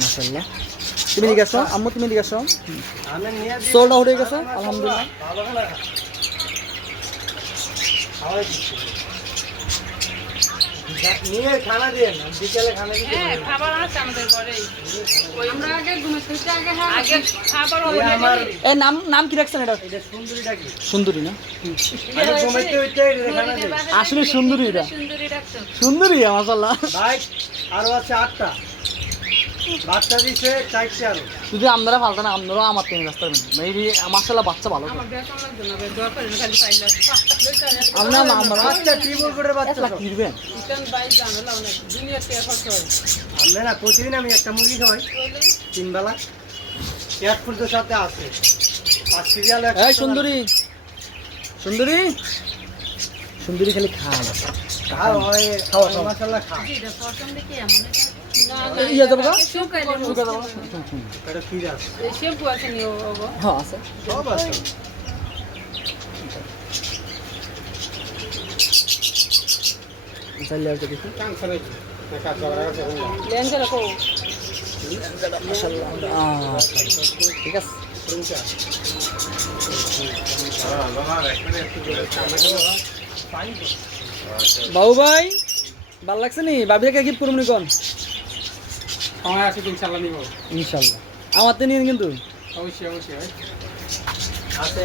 মাশাআল্লাহ। তুমি দিকে আসো আম্মু, তুমি দিকে আসো। সোলটা উঠে গেছে আলহামদুলিল্লাহ। নিয়ে খানা দেন, বিকেলে খানা দিতে হ্যাঁ খাবার আছে আমাদের ঘরেই। আমরা আগে ঘুমে থেকে আগে খাবার হলো। এ নাম নাম কি রাখছেন এটা? এটা সুন্দরীটা কি? সুন্দরী না? আমি ঘুমাইতে হইতে খানা দেন। আসলে সুন্দরী এটা। সুন্দরী ডাক্তার। সুন্দরী মাশাআল্লাহ। ভাই আরো আছে 8টা। বাচ্চা দিছে 4টে আরো। যদি আপনারা ফালতা না, আপনারাও আমার থেকে রাস্তা পারবেন। মেবি মাশাআল্লাহ বাচ্চা ভালো। আমার বেতন লাগবে না, দোয়া করেন খালি পাইলা। আমরা আমরা বাচ্চা টিবল করে বাচ্চা লাখ দিবেন। ইতান বাই জানালা অনেক দুনিয়াতে খরচ হয়। আমরা না প্রতিদিন আমি একটা মুরগি খাওয়াই 3 বেলা। এক ফুটের সাথে আছে 5 সিরিয়াল। এই সুন্দরী, সুন্দরী, সুন্দরী খালি খায়। খাও হয় খাওয়া মাশাআল্লাহ খা। এটা পছন্দ কি এমন এটা? ইয়া যাবো গা? শুকাইলে শুকা যাবো। এটা কি আছে? এই শ্যাম্পু আছে নিও বাবা। হ্যাঁ আছে। সব আছে। চাইলে আর দেখি। লেঞ্জা রাখো। মাশাআল্লাহ। ঠিক আছে। বাবু ভাই ভাল লাগছে নি? বাবিকে গিফট করুন নি কোন? সময় আছে ইনশাআল্লাহ নিব। ইনশাআল্লাহ। আমার তো নিন কিন্তু। অবশ্যই অবশ্যই। আছে।